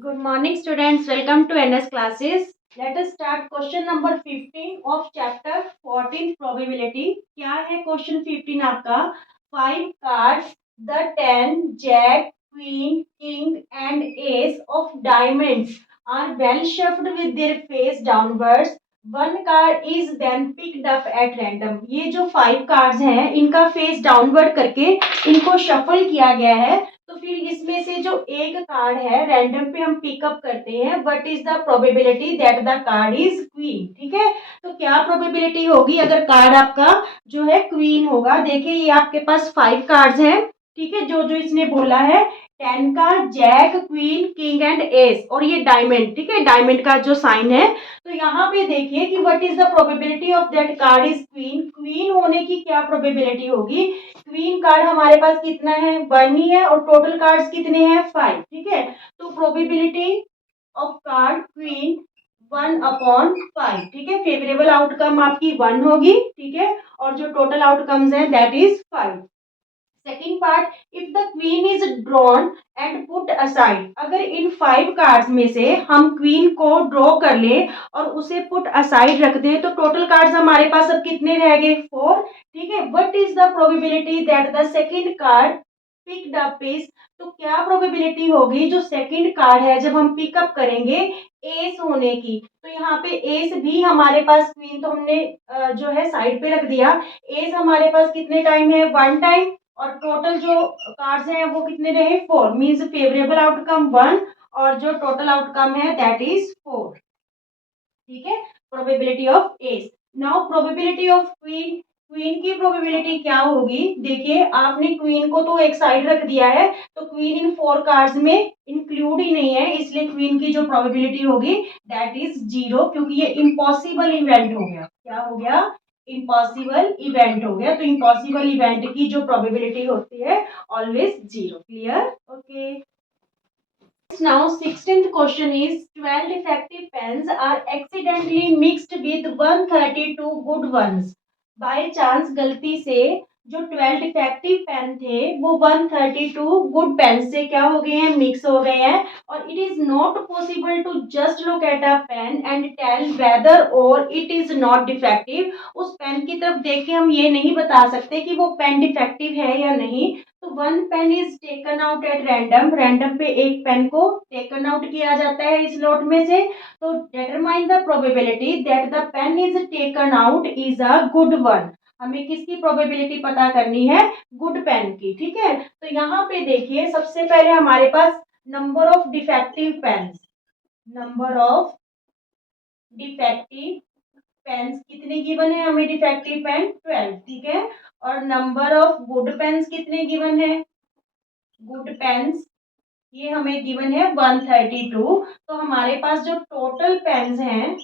Good morning, students. Welcome to NS classes. Let us start question number 15 of chapter 14 probability. क्या है question 15 आपका? 5 cards, the 10, jack, queen, king and ace of diamonds are well shuffled with their face downwards. One card is then picked up at random. ये जो 5 cards हैं इनका face downward करके इनको shuffle किया गया है। तो फिर इसमें से जो एक कार्ड है रैंडम पे हम पिकअप करते हैं, what is the probability that the card is queen. ठीक है, तो क्या प्रोबेबिलिटी होगी अगर कार्ड आपका जो है क्वीन होगा। देखिए ये आपके पास 5 कार्ड्स हैं। ठीक है, जो जो इसने बोला है 10 का jack, queen, king and ace और ये डायमंड। ठीक है, डायमंड का जो साइन है। तो यहाँ पे देखिए कि what is the probability of that card is queen. Queen होने की क्या प्रोबेबिलिटी होगी। क्वीन कार्ड हमारे पास कितना है, 1 ही है और टोटल कार्ड्स कितने हैं, 5। ठीक है, तो प्रोबेबिलिटी ऑफ कार्ड क्वीन 1/5। ठीक है, फेवरेबल आउटकम आपकी 1 होगी। ठीक है, और जो टोटल आउटकम्स है that is 5। Second part, if the queen is drawn and put aside. अगर इन 5 कार्ड्स में से हम क्वीन को ड्रॉ कर ले और उसे पुट असाइड रख दें तो टोटल कार्ड्स हमारे पास अब कितने रह गए, 4। ठीक है, what is the probability that the second card picked up is. तो क्या प्रोबेबिलिटी होगी जो सेकेंड कार्ड है जब हम पिकअप करेंगे एस होने की। तो यहाँ पे एस भी हमारे पास, क्वीन तो हमने जो है साइड पे रख दिया। एस हमारे पास कितने टाइम है, 1 टाइम। और टोटल जो कार्ड्स हैं वो कितने रहे, 4। मीन्स फेवरेबल आउटकम 1 और जो टोटल आउटकम है दैट इज 4। ठीक है, probability of S. Now probability of queen. Queen की प्रोबेबिलिटी क्या होगी। देखिए आपने क्वीन को तो एक साइड रख दिया है, तो क्वीन इन 4 कार्ड्स में इंक्लूड ही नहीं है, इसलिए क्वीन की जो प्रोबेबिलिटी होगी दैट इज 0, क्योंकि ये इम्पॉसिबल इवेंट हो गया। क्या हो गया, इम्पॉसिबल इवेंट हो गया। तो इम्पॉसिबल इवेंट की जो प्रोबेबिलिटी होती है always 0। Clear, okay. Now 16th question is 12 defective pens are accidentally mixed with 132 good ones. By chance गलती से जो 12 डिफेक्टिव पेन थे वो 132 गुड पेन से क्या हो गए हैं, मिक्स हो गए हैं। और it is not possible to just look at a pen and tell whether or it is not defective. उस पेन की तरफ देख के हम ये नहीं बता सकते कि वो पेन डिफेक्टिव है या नहीं। तो 1 pen is taken out at random. Random पे एक पेन को टेकन आउट किया जाता है इस लॉट में से। तो determine the probability that the pen is taken out is a good one. हमें किसकी प्रोबेबिलिटी पता करनी है, गुड पेन की। ठीक है, तो यहाँ पे देखिए सबसे पहले हमारे पास number of defective pens. Number of defective pens कितने गिवन है हमें, डिफेक्टिव पेन 12। ठीक है, और नंबर ऑफ गुड पेन्स कितने गिवन है, गुड पेन्स ये हमें गिवन है 132। तो हमारे पास जो टोटल पेन्स हैं,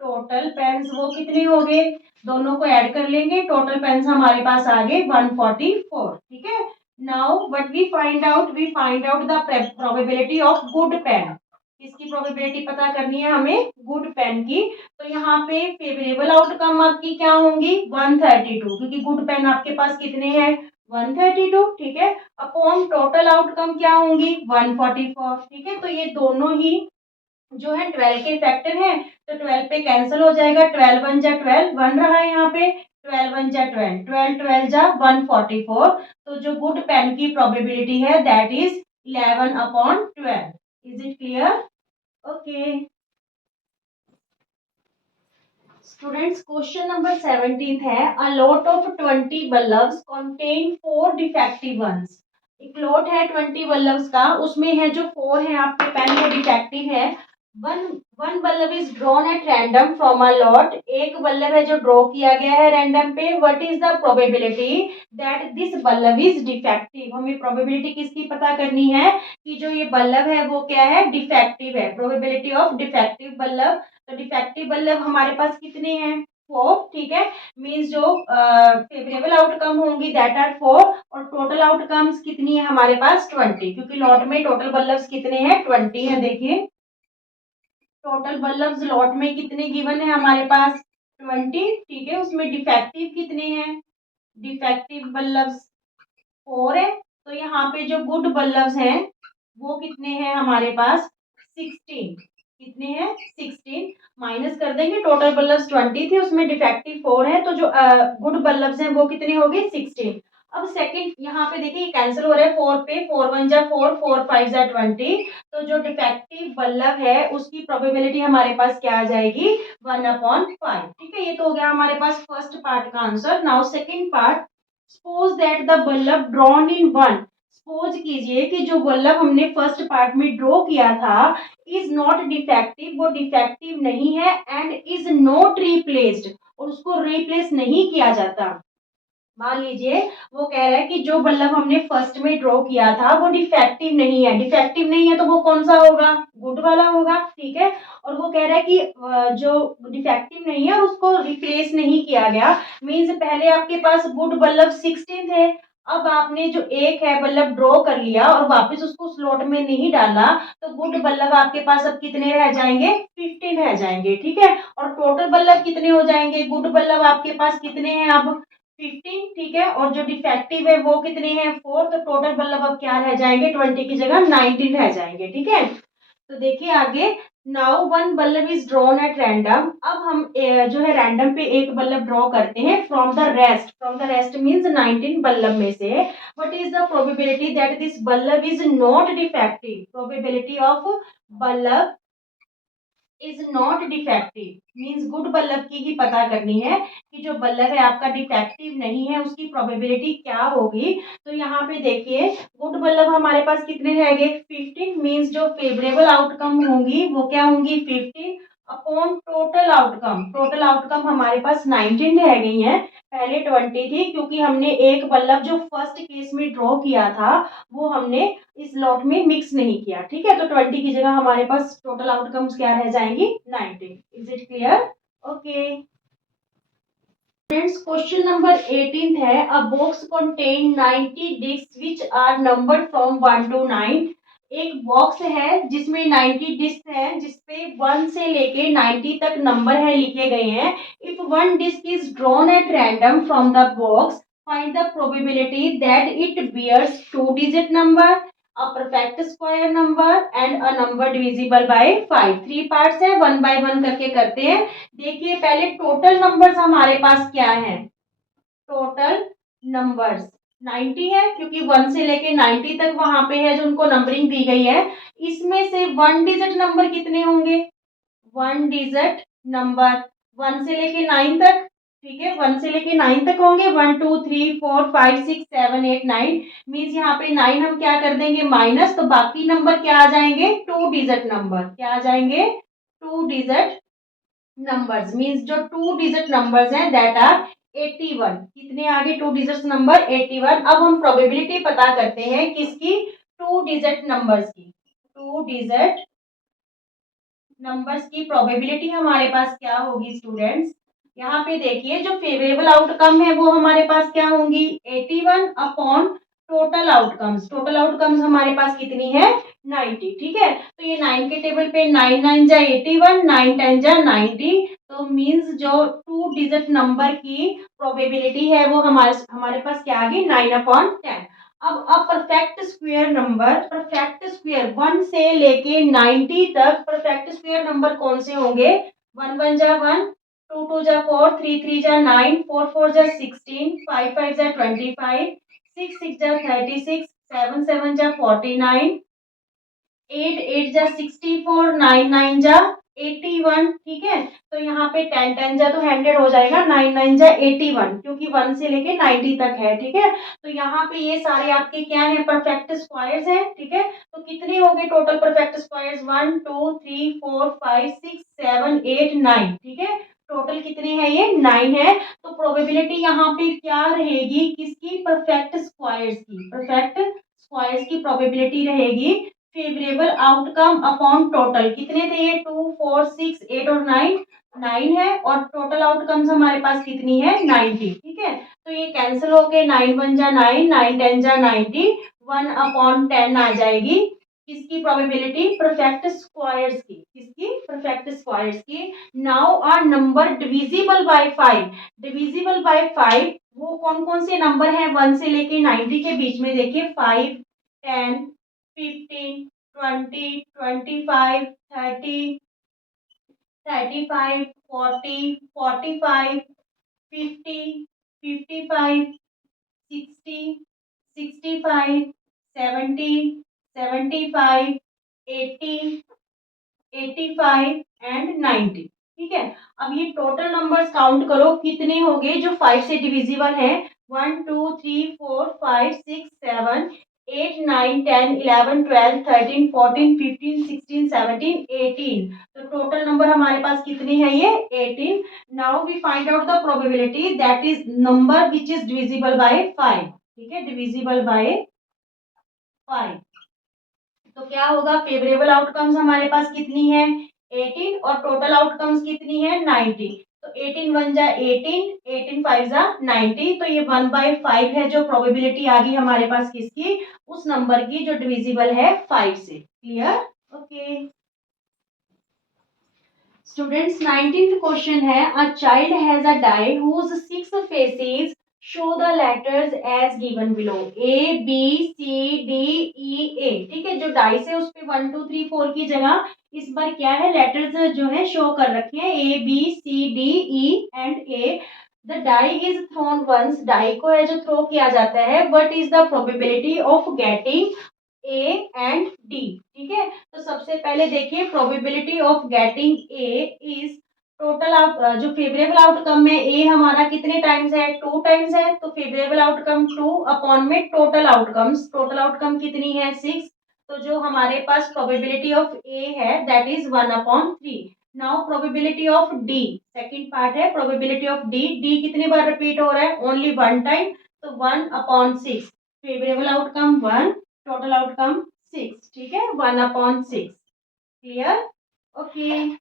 टोटल पेन्स वो कितने हो गए, दोनों को ऐड कर लेंगे, टोटल पेन्स हमारे पास आ गए 144। ठीक है, now what we find out, we find out the probability of good pen. किसकी प्रोबेबिलिटी पता करनी है हमें, गुड पेन की। तो यहाँ पे फेवरेबल आउटकम आपकी क्या होंगी, 132, क्योंकि गुड पेन आपके पास कितने हैं, 132। ठीक है, अपॉन टोटल आउटकम क्या होंगी, 144। ठीक है, तो ये दोनों ही जो है 12 के फैक्टर है, तो 12 पे कैंसिल हो जाएगा। 12 1 जा 12, 1 रहा है यहाँ पे। 12 1 जा 12, 12 12 जा 144। तो जो गुड पेन की प्रोबेबिलिटी है that is 11/12। Is it clear, okay students. Question number 17 है, a lot of 20 bulbs contain 4 defective ones. एक लॉट है 20 बल्ब्स का, उसमें है जो 4 है आपके पेन वो डिफेक्टिव है। One one bulb is drawn at random from a lot. एक बल्ब है जो ड्रॉ किया गया है रैंडम पे। What is the probability that this bulb is defective. हमें प्रोबेबिलिटी किसकी पता करनी है कि जो ये बल्ब है वो क्या है, डिफेक्टिव है। Probability of defective bulb. तो डिफेक्टिव बल्ब हमारे पास कितने हैं, 4। ठीक है, मीन्स जो फेवरेबल आउटकम होंगी दैट आर 4 और टोटल आउटकम्स कितनी है हमारे पास 20, क्योंकि लॉट में टोटल बल्ब्स कितने हैं, 20 है। देखिए टोटल बल्ब्स लॉट में कितने गिवन है हमारे पास, 20। ठीक है, उसमें डिफेक्टिव कितने हैं, डिफेक्टिव बल्ब्स 4 है। तो यहाँ पे जो गुड बल्ब्स हैं वो कितने हैं हमारे पास, 16। कितने हैं? 16। माइनस कर देंगे, टोटल बल्लभ 20 थे, उसमें डिफेक्टिव 4 है, तो जो गुड बल्लभ हैं वो कितने हो गए? 16। अब सेकंड यहाँ पे देखिए कैंसिल हो रहा है 4 पे, 4 1 जा 4, 4 5 जा 20, तो जो डिफेक्टिव बल्लभ है उसकी प्रोबेबिलिटी हमारे पास क्या आ जाएगी? 1/5। ठीक है, ये तो हो गया हमारे पास फर्स्ट पार्ट का answer. Now second part, suppose that the bulb drawn in one. Suppose कीजिए कि जो बल्लभ हमने फर्स्ट पार्ट में ड्रॉ किया था इज नॉट डिफेक्टिव, वो डिफेक्टिव नहीं है, एंड इज नॉट रिप्लेस्ड, और उसको रिप्लेस नहीं किया जाता। मान लीजिए वो कह रहा है कि जो बल्लभ हमने फर्स्ट में ड्रॉ किया था वो डिफेक्टिव नहीं है, डिफेक्टिव नहीं है तो वो कौन सा होगा? गुड वाला होगा। ठीक है, और वो कह रहा है कि जो डिफेक्टिव नहीं है और उसको रिप्लेस नहीं किया गया, मीन्स पहले आपके पास गुड बल्लभ 16 थे, अब आपने जो एक है बल्लभ ड्रॉ कर लिया और वापस उसको स्लॉट में नहीं डाला, तो गुड बल्लभ आपके पास अब कितने रह जाएंगे? 15 रह जाएंगे। ठीक है, और टोटल बल्लभ कितने हो जाएंगे? गुड बल्लभ आपके पास कितने हैं अब? 15। ठीक है, और जो डिफेक्टिव है वो कितने हैं? 4, तो टोटल बल्लभ अब क्या रह जाएंगे? 20 की जगह 19 रह जाएंगे। ठीक है, तो देखिए आगे, now one bulb is drawn at random. अब हम जो है रैंडम पे एक बल्लभ ड्रॉ करते हैं from the rest, from the rest means 19 bulb में से। What is the probability that this bulb is not defective? Probability of bulb is not defective means good bulb की ही पता करनी है कि जो बल्लभ है आपका डिफेक्टिव नहीं है, उसकी प्रोबेबिलिटी क्या होगी। तो यहाँ पे देखिए गुड बल्लभ हमारे पास कितने रह गए? 15 मीन्स जो फेवरेबल आउटकम होंगी वो क्या होंगी? 15 upon total outcome. Total outcome हमारे पास 19 रह गई है, पहले 20 थी, क्योंकि हमने एक बल्लभ जो फर्स्ट केस में ड्रॉ किया था वो हमने इस लॉट में मिक्स नहीं किया। ठीक है, तो 20 की जगह हमारे पास टोटल आउटकम्स क्या रह जाएंगी? 19। Is it clear? Okay friends, question number 18 है, a box contain 90 disc which are numbered from 1 to 9। एक बॉक्स है जिसमें 90 डिस्क है, जिसपे 1 से लेके 90 तक नंबर है लिखे गए हैं। If one disc is drawn at random from the box, find the probability that it bears 2 digit number, a perfect square number and a number divisible by 5। 3 parts है, 1 by 1 करके करते हैं। देखिए पहले टोटल नंबर्स हमारे पास क्या है? Total numbers 90 है, क्योंकि 1 से लेके 90 तक वहां पे है जो उनको नंबरिंग दी गई है। इसमें से 1 डिजिट नंबर कितने होंगे? 1 डिजिट नंबर 1 से लेके 9 तक। ठीक है, 1 से लेके 9 तक होंगे, 1 2 3 4 5 6 7 8 9। मीन्स यहाँ पे 9 हम क्या कर देंगे? माइनस, तो बाकी नंबर क्या आ जाएंगे? 2 डिजिट नंबर। क्या आ जाएंगे? 2 डिजिट नंबर्स। मीन्स जो 2 डिजिट नंबर्स हैं दैट आर 81। कितने आगे? 2 डिजिट नंबर 81। अब हम प्रोबेबिलिटी पता करते हैं किसकी? 2 डिजिट नंबर्स की। 2 डिजिट नंबर्स की प्रोबेबिलिटी हमारे पास क्या होगी स्टूडेंट्स? यहाँ पे देखिए जो फेवरेबल आउटकम है वो हमारे पास क्या होंगी? 81 upon total outcomes. Total outcomes हमारे पास कितनी है? 90। ठीक है, तो ये 9 के टेबल पे 9 9 जा 81, 9 10 जा 90। तो मींस जो 2 डिजिट नंबर की प्रोबेबिलिटी है वो हमारे हमारे पास क्या आ गई? 9/10। अब perfect square number, perfect square 1 से लेके 90 तक परफेक्ट स्क्वायर नंबर कौन से होंगे? 1 1 जा 1, 2 2 जा 4, 3 3 जा 9, 4 4 जा 16, 5 5 जा 25, 6 6 जा 36, 7 7 जा 49, 8 8 जा 64, 9 9 जा 81। ठीक है, तो यहाँ पे 10 10 जा तो 100 हो जाएगा, 9 9 जा 81, क्योंकि 1 से लेके 90 तक है। ठीक है, तो यहाँ पे ये सारे आपके क्या है? परफेक्ट स्क्वायर्स हैं। ठीक है, तो कितने हो गए टोटल परफेक्ट स्क्वायर्स? 1 2 3 4 5 6 7 8 9। ठीक है, टोटल कितने हैं? ये 9 है। तो प्रोबेबिलिटी यहाँ पे क्या रहेगी? किसकी? परफेक्ट स्क्वायर्स की। परफेक्ट स्क्वायर्स की प्रोबेबिलिटी रहेगी फेवरेबल आउटकम अपॉन टोटल। कितने थे ये? 2 4 6 8 और 9, 9 है, और टोटल आउटकम्स हमारे पास कितनी है? 90। ठीक है, तो ये कैंसिल होके 9 1 जा 9, 9 10 जा 90, 1/10 आ जाएगी। किसकी प्रोबेबिलिटी? परफेक्ट स्क्वायर्स की। किसकी? परफेक्ट स्क्वायर्स की। Now are number divisible by 5। Divisible by 5 वो कौन कौन से नंबर हैं 1 से लेके 90 के बीच में? देखिए 5 10 15 20, 25, 30, 35, 40, 45, 50, 55, 60, 65, 70, 75, 80, 85 एंड 90। ठीक है, अब ये टोटल नंबर्स काउंट करो कितने हो गए जो 5 से डिविजिबल है। 1 2 3 4 5 6 7 8 9 10 11 12 13 14 15 16 17 18। तो टोटल नंबर हमारे पास कितनी है ये 18। Now we find out the probability that is number which is divisible by 5। ठीक है, डिविजिबल बाय 5। तो क्या होगा, फेवरेबल आउटकम्स हमारे पास कितनी है 18 और टोटल आउटकम्स कितनी है 90। तो 18 वन जा 18, 18 फाइव जा 90। तो ये 1/5 है जो प्रोबेबिलिटी आ गई हमारे पास किसकी, उस नंबर की जो डिविजिबल है 5 से। Clear? Okay students, 19th question है, a child has a die whose 6 faces show the letters as given below, A B C D E A. ठीक है, जो डाइस है उस पे 1 2 3 4 की जगह इस बार क्या है, लेटर्स जो है शो कर रखे हैं, A B C D E and A. The die is thrown once, die को है जो थ्रो किया जाता है, what is the probability of getting A and D. ठीक है, तो सबसे पहले देखिए probability of getting A is total out, जो फेवरेबल आउटकम में ए हमारा कितने टाइम्स है 2 टाइम्स है, तो फेवरेबल आउटकम 2 अपॉन में टोटल आउटकम्स, टोटल आउटकम कितनी है 6। तो जो हमारे पास प्रोबेबिलिटी ऑफ ए है that is 1/3। Now probability of D, second part है प्रोबेबिलिटी ऑफ डी। डी कितनी बार रिपीट हो रहा है, ओनली 1 टाइम, तो 1/6। Favourable outcome 1, total outcome 6। ठीक है, 1/6। Clear? Okay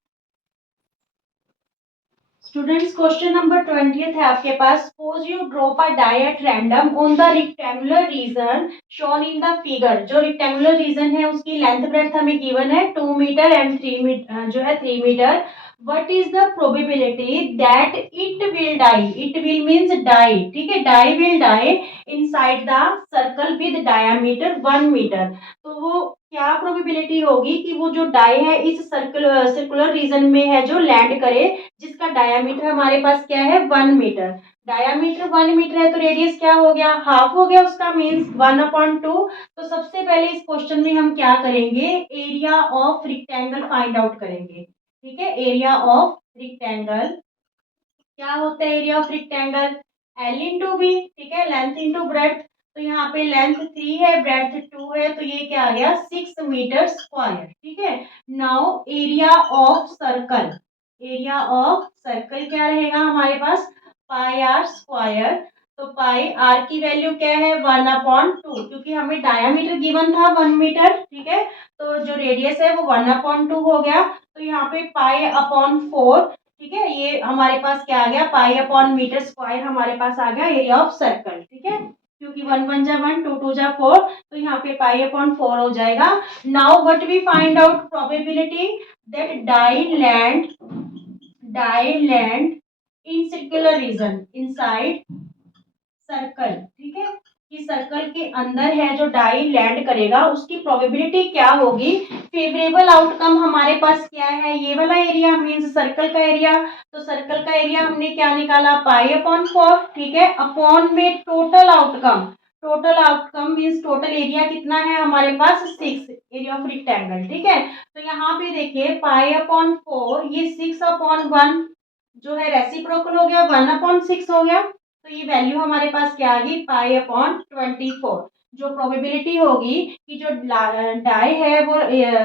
students, question number 20th है आपके पास। Suppose you drop a die at random on the rectangular region shown in the figure. जो रेक्टेंगुलर रीजन है उसकी लेंथ ब्रेड्थ हमें गिवन है 2 मीटर एंड 3 मीटर, जो है 3 metre. What is the probability that it will die, it will means die. ठीक है, die will die inside the circle with diameter 1 metre. तो वो क्या प्रोबेबिलिटी होगी कि वो जो डाई है इस सर्कुलर रीजन में है जो लैंड करे, जिसका डायामीटर हमारे पास क्या है 1 मीटर। डायामीटर 1 मीटर है तो रेडियस क्या हो गया, हाफ हो गया उसका, मीन्स 1/2। तो सबसे पहले इस क्वेश्चन में हम क्या करेंगे, area of rectangle find out करेंगे। ठीक है, एरिया ऑफ रेक्टेंगल क्या होता है, area of rectangle L into B. ठीक है, लेंथ इंटू ब्रेड्थ। तो यहाँ पे लेंथ 3 है, ब्रेड्थ 2 है, तो ये क्या आ गया 6 मीटर स्क्वायर। ठीक है, now area of circle, area of circle क्या रहेगा हमारे पास पाई आर स्क्वायर। तो पाई आर की वैल्यू क्या है 1/2, क्योंकि हमें डायामीटर गिवन था 1 मीटर। ठीक है, तो जो रेडियस है वो 1/2 हो गया। तो यहाँ पे पाई अपॉन 4। ठीक है, ये हमारे पास क्या आ गया पाई अपॉन मीटर स्क्वायर हमारे पास आ गया एरिया ऑफ सर्कल। ठीक है, क्योंकि 1 1 जा 1, 2 2 जा 4, तो यहाँ पे पाई अपॉन 4 हो जाएगा। Now what we find out probability that die land in circular region inside circle. ठीक है, कि सर्कल के अंदर है जो डाई लैंड करेगा उसकी प्रोबेबिलिटी क्या होगी। फेवरेबल आउटकम हमारे पास क्या है, ये वाला एरिया मींस सर्कल का एरिया। तो सर्कल का एरिया हमने क्या निकाला पाई अपॉन 4। ठीक है, अपॉन में total outcome, total outcome means total area कितना है हमारे पास 6, एरिया ऑफ रेक्टेंगल। ठीक है, तो यहाँ पे देखिए पाई अपॉन 4, ये 6/1 जो है रेसिप्रोकल हो गया, 1/6 हो गया। तो ये वैल्यू हमारे पास क्या आ गई पाई अपॉन 24। जो प्रोबेबिलिटी होगी कि जो डाई है वो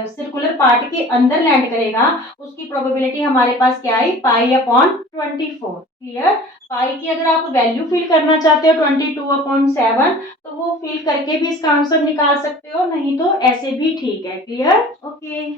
सर्कुलर पार्ट के अंदर लैंड करेगा, उसकी प्रोबेबिलिटी हमारे पास क्या आई पाई अपॉन 24। क्लियर? पाई की अगर आप वैल्यू फिल करना चाहते हो 22/7, तो वो फिल करके भी इसका आंसर निकाल सकते हो, नहीं तो ऐसे भी ठीक है। क्लियर? ओके